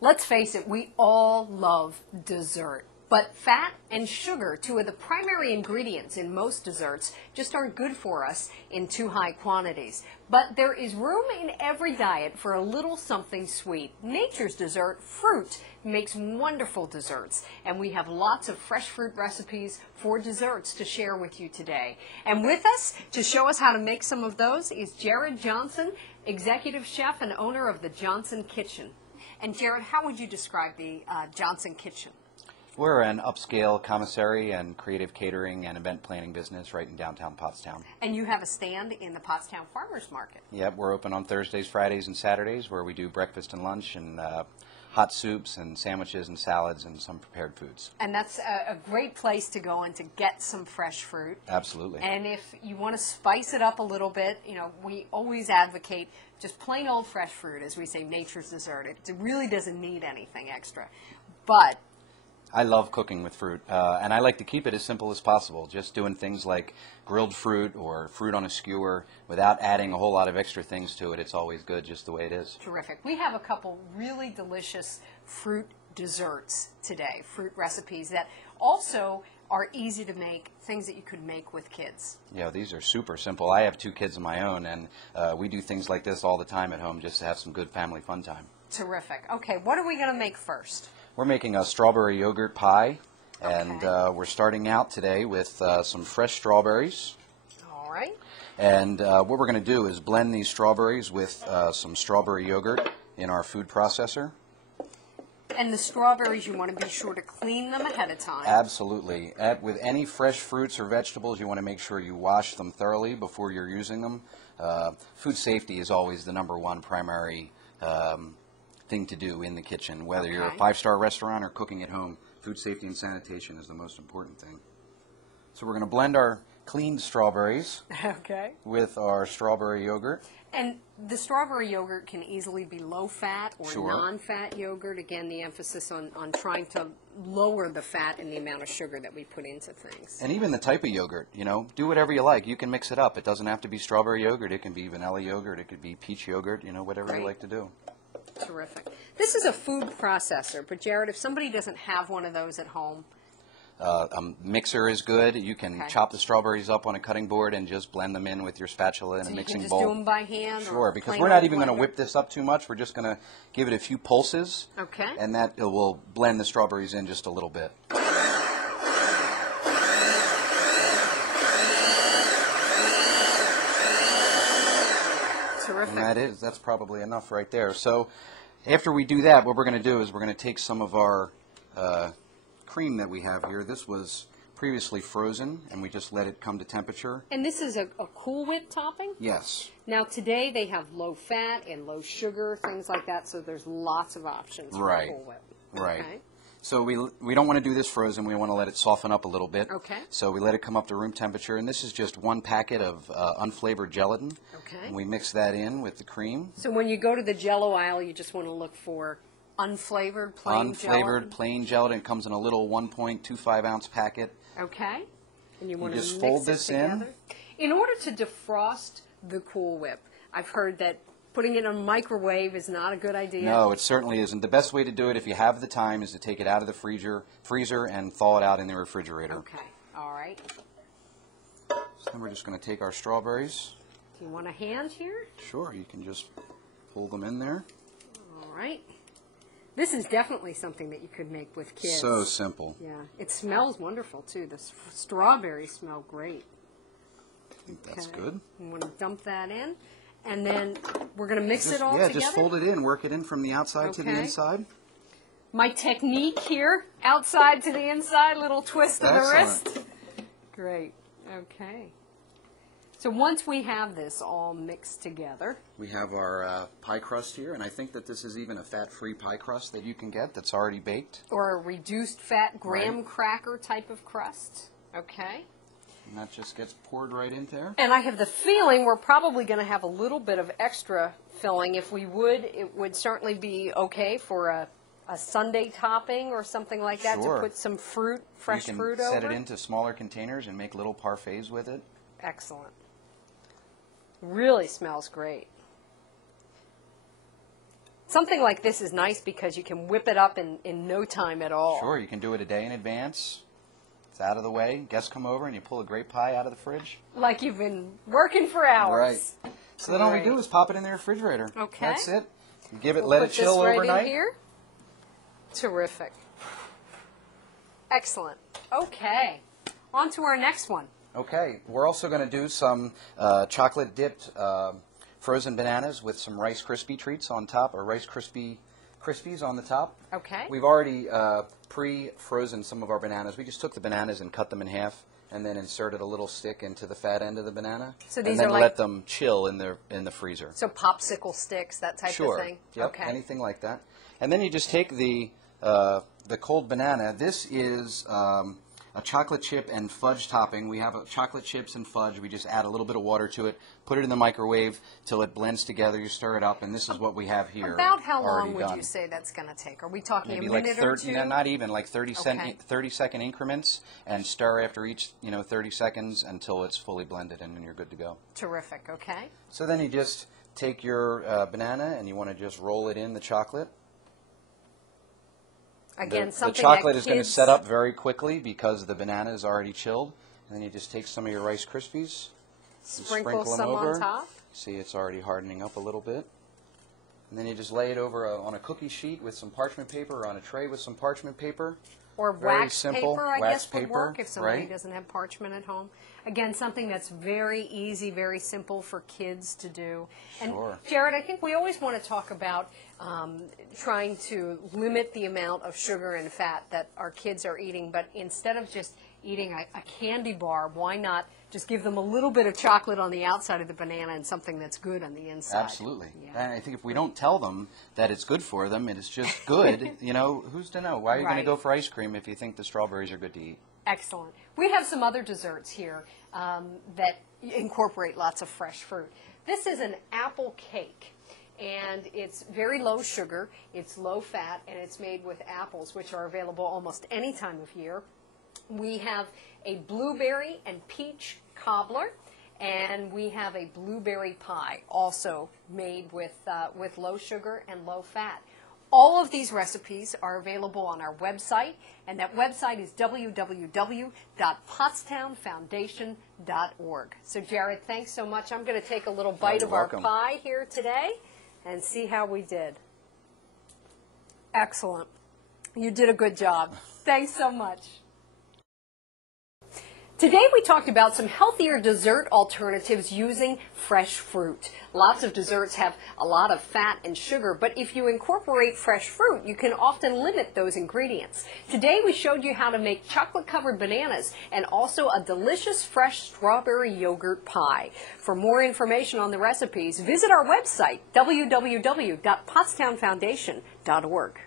Let's face it, we all love dessert. But fat and sugar, two of the primary ingredients in most desserts, just aren't good for us in too high quantities. But there is room in every diet for a little something sweet. Nature's dessert, fruit, makes wonderful desserts. And we have lots of fresh fruit recipes for desserts to share with you today. And with us to show us how to make some of those is Jared Johnson, executive chef and owner of the Johnson Kitchen. And Jared, how would you describe the Johnson Kitchen? We're an upscale commissary and creative catering and event planning business right in downtown Pottstown. And you have a stand in the Pottstown Farmers Market. Yep, we're open on Thursdays, Fridays, and Saturdays where we do breakfast and lunch and hot soups and sandwiches and salads and some prepared foods. And that's a great place to go and to get some fresh fruit. Absolutely. And if you want to spice it up a little bit, you know, we always advocate just plain old fresh fruit, as we say, nature's dessert. It really doesn't need anything extra. But I love cooking with fruit, and I like to keep it as simple as possible, just doing things like grilled fruit or fruit on a skewer without adding a whole lot of extra things to it. It's always good just the way it is. Terrific. We have a couple really delicious fruit desserts today, fruit recipes that also are easy to make, things that you could make with kids. Yeah, these are super simple. I have 2 kids of my own, and we do things like this all the time at home just to have some good family fun time. Terrific. Okay, what are we going to make first? We're making a strawberry yogurt pie, and Okay. we're starting out today with some fresh strawberries. All right. And what we're going to do is blend these strawberries with some strawberry yogurt in our food processor. And the strawberries, you want to be sure to clean them ahead of time. Absolutely. With any fresh fruits or vegetables, you want to make sure you wash them thoroughly before you're using them. Food safety is always the #1 primary thing to do in the kitchen. Whether you're a 5-star restaurant or cooking at home, food safety and sanitation is the most important thing. So we're going to blend our cleaned strawberries with our strawberry yogurt. And the strawberry yogurt can easily be low-fat or Sure. non-fat yogurt. Again, the emphasis on trying to lower the fat and the amount of sugar that we put into things. And even the type of yogurt, you know, do whatever you like. You can mix it up. It doesn't have to be strawberry yogurt. It can be vanilla yogurt. It could be peach yogurt, you know, whatever you like to do. Terrific. This is a food processor, but Jared, if somebody doesn't have one of those at home, A mixer is good. You can chop the strawberries up on a cutting board and just blend them in with your spatula in a mixing you can just bowl. do them by hand? Sure, or because plain we're not old even going to blender? whip this up too much. We're just going to give it a few pulses, Okay. and that it will blend the strawberries in just a little bit. Terrific. And that's probably enough right there. So after we do that, what we're going to do is we're going to take some of our cream that we have here. This was previously frozen, and we just let it come to temperature. And this is a Cool Whip topping? Yes. Now, today they have low fat and low sugar, things like that, so there's lots of options for Right. Cool Whip. Right. Okay. So we don't want to do this frozen. We want to let it soften up a little bit. Okay. So we let it come up to room temperature, and this is just 1 packet of unflavored gelatin. Okay. And we mix that in with the cream. So when you go to the Jell-O aisle, you just want to look for unflavored plain gelatin? Plain gelatin. It comes in a little 1.25 ounce packet. Okay. And you want to just mix fold it this in. together. In order to defrost the Cool Whip, I've heard that putting it in a microwave is not a good idea. No, it certainly isn't. The best way to do it, if you have the time, is to take it out of the freezer and thaw it out in the refrigerator. Okay. All right. So then we're just going to take our strawberries. Do you want a hand here? Sure, you can just pull them in there. All right. This is definitely something that you could make with kids. So simple. Yeah. It smells wonderful, too. The strawberries smell great. I think that's Okay. good. You want to dump that in. And then we're going to mix it all yeah, together? just fold it in. Work it in from the outside to the Okay. inside. My technique here, outside to the inside, little twist of the Excellent. wrist. Great. Okay. So once we have this all mixed together, We have our pie crust here, and I think that this is even a fat-free pie crust that you can get that's already baked. or a reduced fat graham Right. cracker type of crust. Okay. And that just gets poured right in there. And I have the feeling we're probably going to have a little bit of extra filling. If we would, it would certainly be okay for a sundae topping or something like that Sure. to put some fruit, fresh you can fruit set over. it into smaller containers and make little parfaits with it. Excellent. Really smells great. something like this is nice because you can whip it up in no time at all. Sure, you can do it a day in advance. It's out of the way. Guests come over and you pull a great pie out of the fridge. Like you've been working for hours. Right. So then all we do is pop it in the refrigerator. Okay. That's it. Give it, let it chill right overnight. In here. Terrific. Excellent. Okay. On to our next one. Okay. We're also going to do some chocolate dipped frozen bananas with some Rice Krispie treats on top, or Rice Krispies on the top. Okay. We've already pre-frozen some of our bananas. We just took the bananas and cut them in half, and then inserted a little stick into the fat end of the banana, so these and then are like, let them chill in the freezer. So popsicle sticks, that type Sure. of thing. Yep. Okay. Anything like that. And then you just take the cold banana. This is a chocolate chip and fudge topping. We have chocolate chips and fudge. We just add a little bit of water to it, put it in the microwave till it blends together. You stir it up, and this is what we have here. About how long would done. you say that's going to take? Are we talking Maybe a minute like 30, or two? No, not even, like 30 Okay. 30-second increments, and stir after each 30 seconds until it's fully blended, and then you're good to go. Terrific. Okay. So then you just take your banana, and you want to just roll it in the chocolate. Again, the something chocolate that is going to kids- set up very quickly because the banana is already chilled. And then you just take some of your Rice Krispies, Sprinkle them some over. on top. See, it's already hardening up a little bit. And then you just lay it over on a cookie sheet with some parchment paper, or on a tray with some parchment paper. Or Very wax simple. paper, I Wax guess, would paper, work if somebody right? doesn't have parchment at home. Again, something that's very easy, very simple for kids to do. And Sure. Jared, I think we always want to talk about trying to limit the amount of sugar and fat that our kids are eating, but instead of just eating a candy bar, why not just give them a little bit of chocolate on the outside of the banana and something that's good on the inside? Absolutely. Yeah. And I think if we don't tell them that it's good for them and it's just good, who's to know? Why are you going Right. to go for ice cream if you think the strawberries are good to eat? Excellent. We have some other desserts here that incorporate lots of fresh fruit. This is an apple cake, and it's very low sugar, it's low fat, and it's made with apples, which are available almost any time of year. We have a blueberry and peach cobbler, and we have a blueberry pie, also made with low sugar and low fat. All of these recipes are available on our website, and that website is www.pottstownfoundation.org. So, Jared, thanks so much. I'm going to take a little bite You're of our welcome. pie here today and see how we did. Excellent. You did a good job. Thanks so much. Today we talked about some healthier dessert alternatives using fresh fruit. Lots of desserts have a lot of fat and sugar, but if you incorporate fresh fruit, you can often limit those ingredients. Today we showed you how to make chocolate-covered bananas and also a delicious fresh strawberry yogurt pie. For more information on the recipes, visit our website, www.pottstownfoundation.org.